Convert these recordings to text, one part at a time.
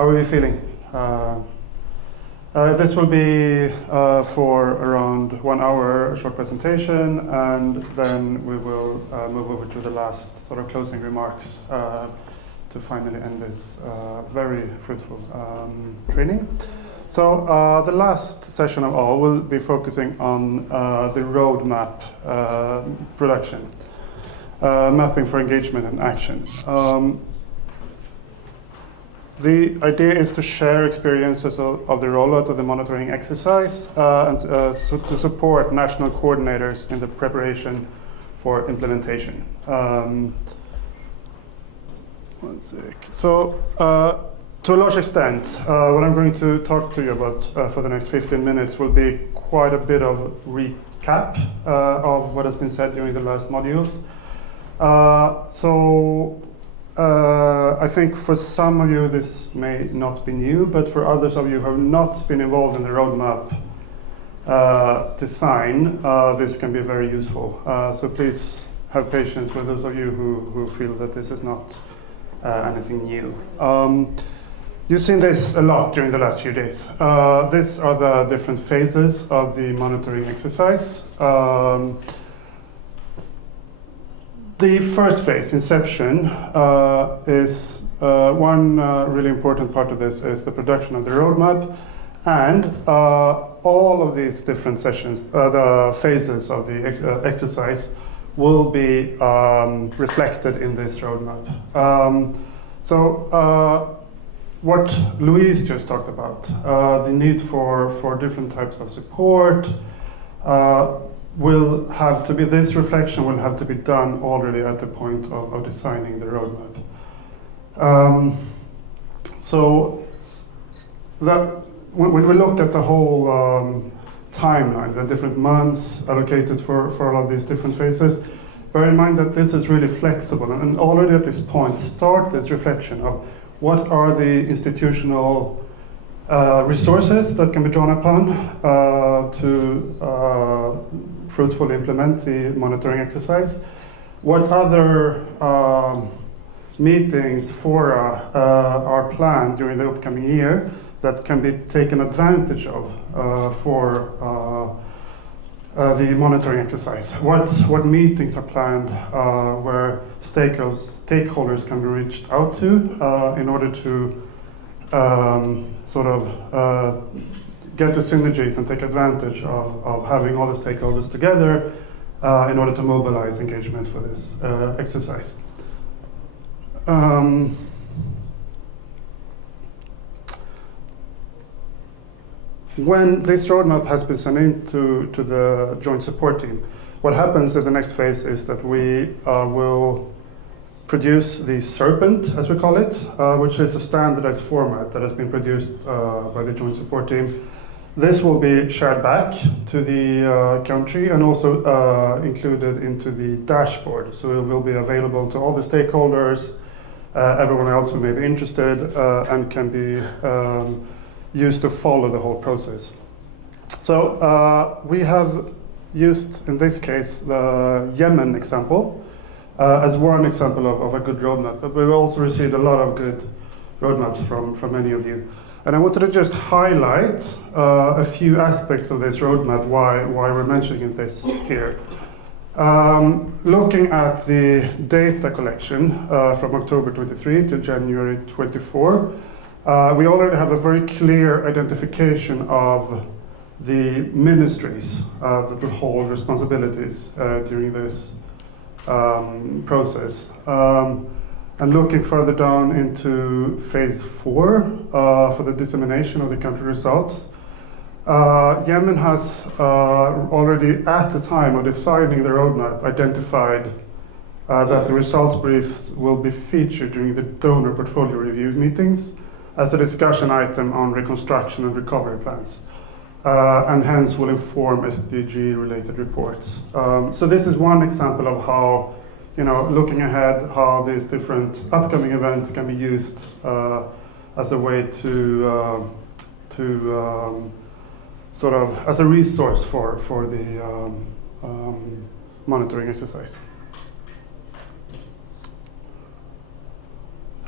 How are we feeling? This will be for around 1 hour, a short presentation, and then we will move over to the last sort of closing remarks to finally end this very fruitful training. So the last session of all will be focusing on the roadmap production, mapping for engagement and action. The idea is to share experiences of the rollout of the monitoring exercise and to support national coordinators in the preparation for implementation. One sec. So, to a large extent, what I'm going to talk to you about for the next 15 minutes will be quite a bit of recap of what has been said during the last modules. I think for some of you this may not be new, but for others of you who have not been involved in the roadmap design, this can be very useful. So please have patience with those of you who feel that this is not anything new. You've seen this a lot during the last few days. These are the different phases of the monitoring exercise. The first phase, inception, is one really important part of this is the production of the roadmap, and all of these different sessions, the phases of the exercise will be reflected in this roadmap. What Louise just talked about, the need for different types of support, will have to be, this reflection will have to be done already at the point of designing the roadmap. So that when we look at the whole timeline, the different months allocated for all of these different phases, bear in mind that this is really flexible, and already at this point start this reflection of what are the institutional resources that can be drawn upon to fruitfully implement the monitoring exercise. What other meetings, fora are planned during the upcoming year that can be taken advantage of for the monitoring exercise? What meetings are planned where stakeholders can be reached out to in order to get the synergies and take advantage of having all the stakeholders together in order to mobilize engagement for this exercise. When this roadmap has been sent in to the joint support team, what happens in the next phase is that we will produce the Serpent, as we call it, which is a standardized format that has been produced by the joint support team. This will be shared back to the country and also included into the dashboard. So it will be available to all the stakeholders, everyone else who may be interested, and can be used to follow the whole process. So we have used, in this case, the Yemen example as one example of a good roadmap, but we've also received a lot of good roadmaps from many of you. And I wanted to just highlight a few aspects of this roadmap, why we're mentioning this here. Looking at the data collection from October 23 to January 24, we already have a very clear identification of the ministries that will hold responsibilities during this process. And looking further down into phase 4 for the dissemination of the country results, Yemen has already at the time of designing the roadmap identified that the results briefs will be featured during the donor portfolio review meetings as a discussion item on reconstruction and recovery plans, and hence will inform SDG-related reports. So this is one example of how, looking ahead, how these different upcoming events can be used as a way to sort of as a resource for the monitoring exercise.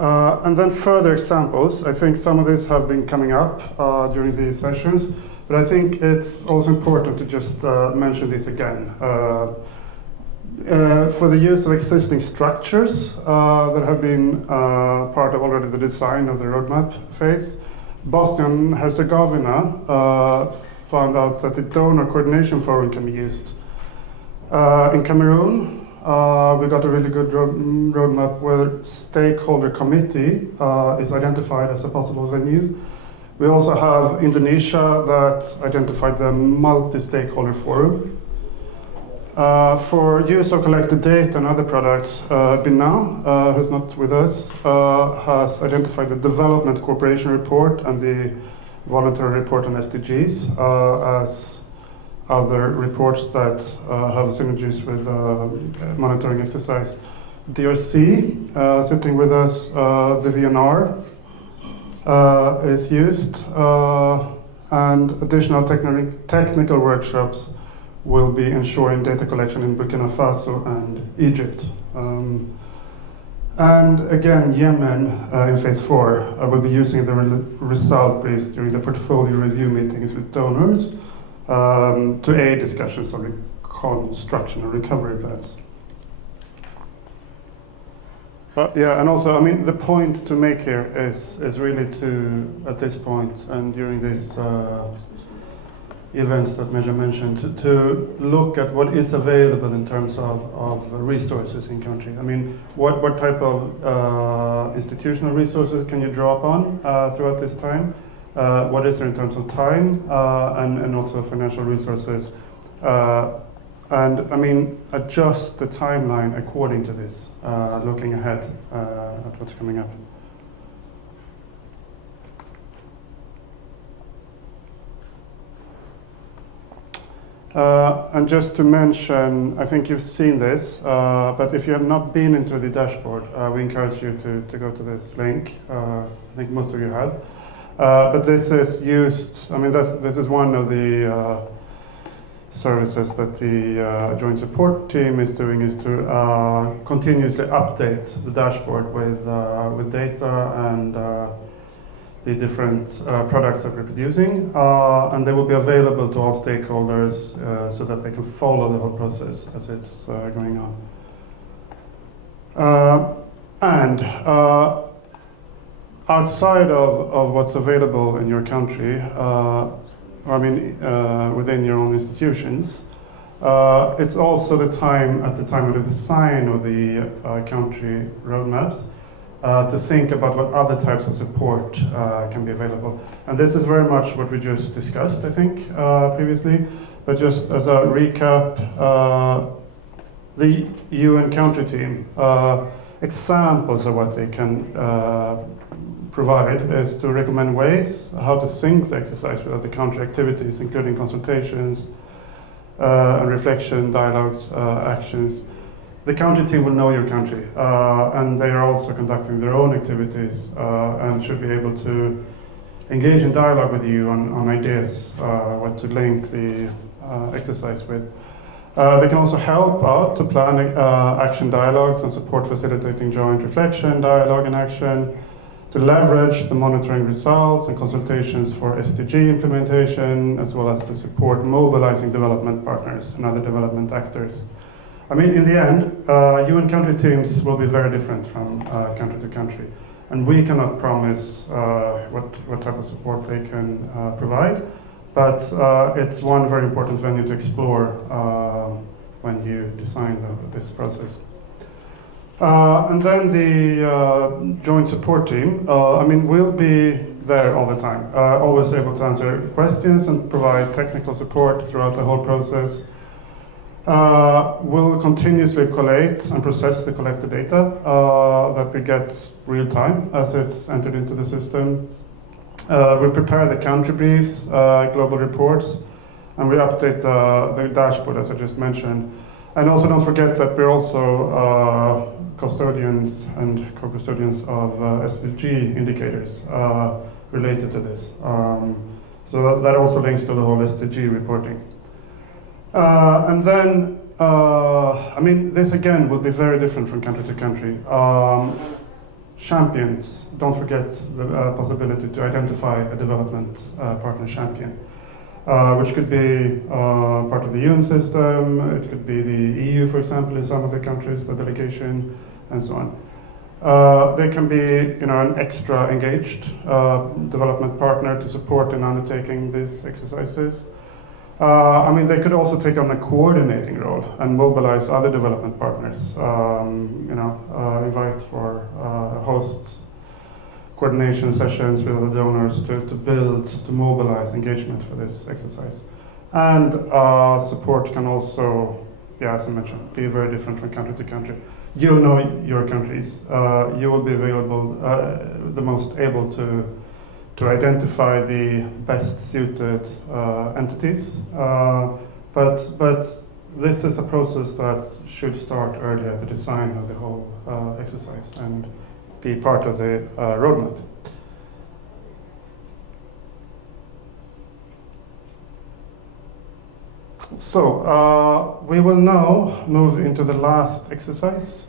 And then further examples. I think some of these have been coming up during these sessions, but I think it's also important to just mention this again. For the use of existing structures that have been part of already the design of the roadmap phase, Bosnia and Herzegovina found out that the donor coordination forum can be used. In Cameroon, we got a really good roadmap where stakeholder committee is identified as a possible venue. We also have Indonesia that identified the multi-stakeholder forum. For use of collected data and other products, Binao, who's not with us, has identified the development cooperation report and the voluntary report on SDGs as other reports that have synergies with monitoring exercise. DRC, sitting with us, the VNR is used, and additional technical workshops will be ensuring data collection in Burkina Faso and Egypt. And again, Yemen in phase 4 will be using the result briefs during the portfolio review meetings with donors to aid discussions on reconstruction and recovery plans. Yeah, and also, I mean, the point to make here is really to, at this point and during these events that Meja mentioned, to look at what is available in terms of resources in country. I mean, what type of institutional resources can you draw upon throughout this time? What is there in terms of time and also financial resources? And I mean, adjust the timeline according to this, looking ahead at what's coming up. And just to mention, I think you've seen this, but if you have not been into the dashboard, we encourage you to go to this link. I think most of you have. But this is used, I mean, this is one of the services that the joint support team is doing, is to continuously update the dashboard with data and the different products that we're producing, and they will be available to all stakeholders so that they can follow the whole process as it's going on. And outside of what's available in your country, I mean, within your own institutions, it's also the time, at the time of the design of the country roadmaps, to think about what other types of support can be available. And this is very much what we just discussed, I think, previously. But just as a recap, the UN country team, examples of what they can provide is to recommend ways how to sync the exercise with other country activities, including consultations and reflection, dialogues, actions. The country team will know your country, and they are also conducting their own activities and should be able to engage in dialogue with you on ideas, what to link the exercise with. They can also help out to plan action dialogues and support facilitating joint reflection, dialogue and action, to leverage the monitoring results and consultations for SDG implementation, as well as to support mobilizing development partners and other development actors. I mean, in the end, UN country teams will be very different from country to country. And we cannot promise what type of support they can provide, but it's one very important venue to explore when you design this process. And then the joint support team, I mean, we'll be there all the time, always able to answer questions and provide technical support throughout the whole process. We'll continuously collate and process the collected data that we get real time as it's entered into the system. We prepare the country briefs, global reports, and we update the dashboard, as I just mentioned. And also don't forget that we're also custodians and co-custodians of SDG indicators related to this. So that also links to the whole SDG reporting. And then, I mean, this again will be very different from country to country. champions, don't forget the possibility to identify a development partner champion, which could be part of the UN system, it could be the EU, for example, in some of the countries, the delegation, and so on. They can be, an extra engaged development partner to support in undertaking these exercises. They could also take on a coordinating role and mobilize other development partners. Invite for hosts, coordination sessions with other donors to mobilize engagement for this exercise. And support can also, as I mentioned, be very different from country to country. You'll know your countries. You will be available, the most able to identify the best suited entities. But this is a process that should start early at the design of the whole exercise and be part of the roadmap. So we will now move into the last exercise.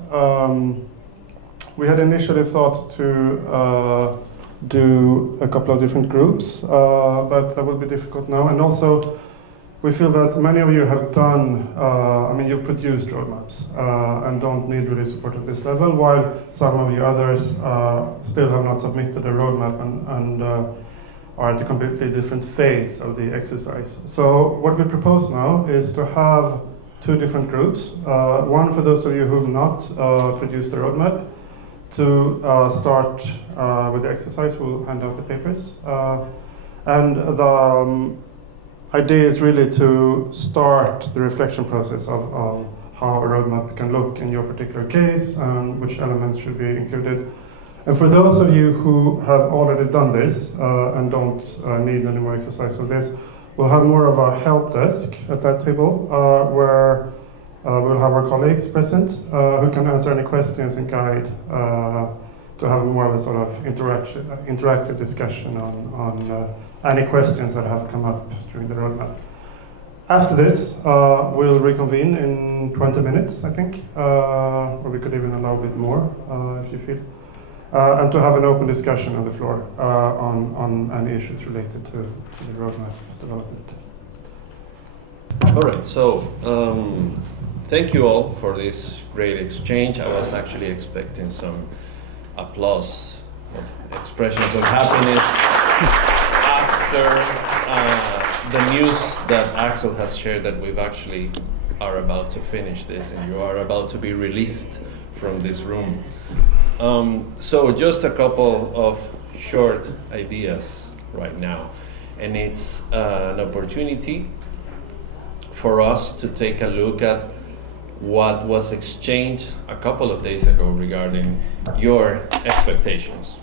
We had initially thought to do a couple of different groups, but that will be difficult now. And also, we feel that many of you have done, you've produced roadmaps and don't need really support at this level, while some of you others still have not submitted a roadmap and are at a completely different phase of the exercise. So what we propose now is to have two different groups. One for those of you who have not produced a roadmap, to start with the exercise. We'll hand out the papers. And the idea is really to start the reflection process of how a roadmap can look in your particular case and which elements should be included. And for those of you who have already done this and don't need any more exercise for this, we'll have more of a help desk at that table where we'll have our colleagues present who can answer any questions and guide to have more of a sort of interactive discussion on any questions that have come up during the roadmap. After this, we'll reconvene in 20 minutes, I think, or we could even allow a bit more if you feel. And to have an open discussion on the floor on any issues related to the roadmap development. All right, so thank you all for this great exchange. I was actually expecting some applause of expressions of happiness after the news that Axel has shared that we've actually are about to finish this and you are about to be released from this room. So just a couple of short ideas right now, and it's an opportunity for us to take a look at what was exchanged a couple of days ago regarding your expectations.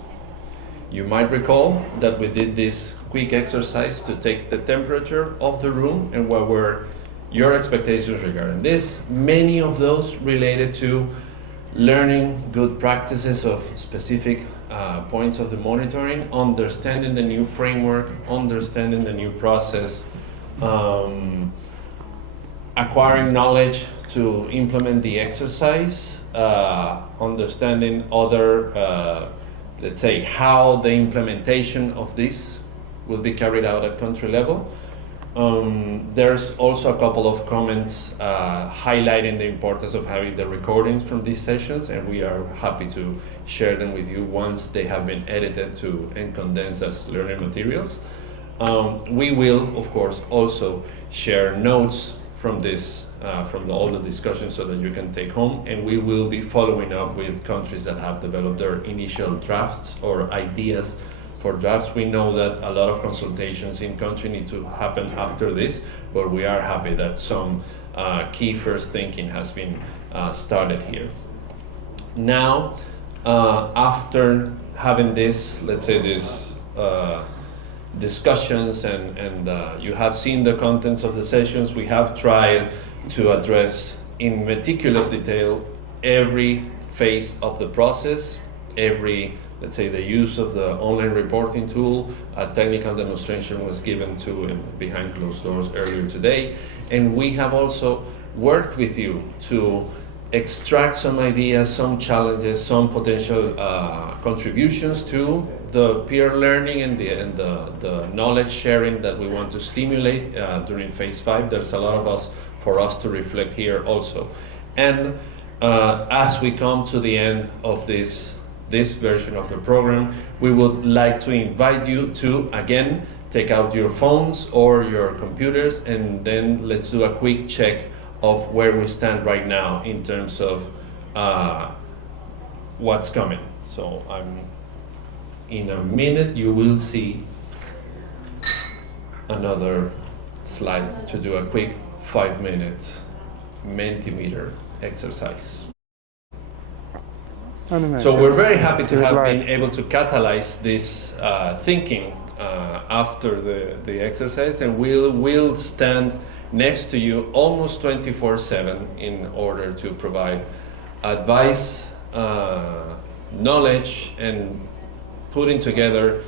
You might recall that we did this quick exercise to take the temperature of the room and what were your expectations regarding this. Many of those related to learning good practices of specific points of the monitoring, understanding the new framework, understanding the new process, acquiring knowledge to implement the exercise, understanding other, let's say, how the implementation of this will be carried out at country level. There's also a couple of comments highlighting the importance of having the recordings from these sessions, and we are happy to share them with you once they have been edited and condensed as learning materials. We will, of course, also share notes from this, from all the discussions so that you can take home, and we will be following up with countries that have developed their initial drafts or ideas for drafts. We know that a lot of consultations in country need to happen after this, but we are happy that some key first thinking has been started here. Now, after having this, let's say this discussions and you have seen the contents of the sessions, we have tried to address in meticulous detail every phase of the process, every, let's say, the use of the online reporting tool. A technical demonstration was given to behind closed doors earlier today. And we have also worked with you to extract some ideas, some challenges, some potential contributions to the peer learning and the knowledge sharing that we want to stimulate during phase 5. There's a lot of us for us to reflect here also. And as we come to the end of this version of the program, we would like to invite you to, again, take out your phones or your computers, and then let's do a quick check of where we stand right now in terms of what's coming. So in a minute you will see another slide to do a quick 5-minute Mentimeter exercise. So we're very happy to have been able to catalyze this thinking after the exercise, and we'll stand next to you almost 24/7 in order to provide advice, knowledge, and putting together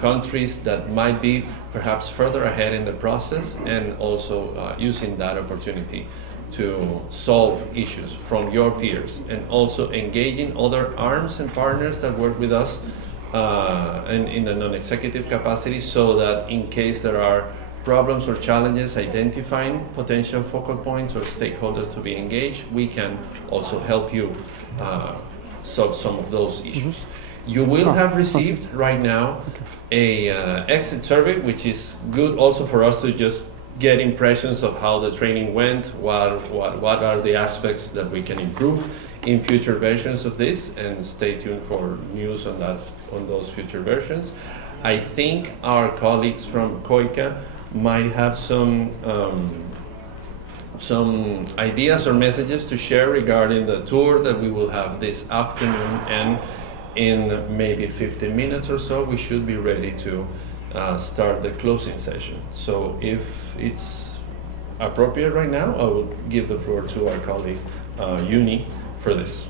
countries that might be perhaps further ahead in the process, and also using that opportunity to solve issues from your peers, and also engaging other arms and partners that work with us and in the non-executive capacity, so that in case there are problems or challenges, identifying potential focal points or stakeholders to be engaged, we can also help you solve some of those issues. You will have received right now a exit survey, which is good also for us to just get impressions of how the training went, what are the aspects that we can improve in future versions of this, and stay tuned for news on that, on those future versions. I think our colleagues from COICA might have some ideas or messages to share regarding the tour that we will have this afternoon, and in maybe 15 minutes or so we should be ready to start the closing session. So if it's appropriate right now, I will give the floor to our colleague Uni for this.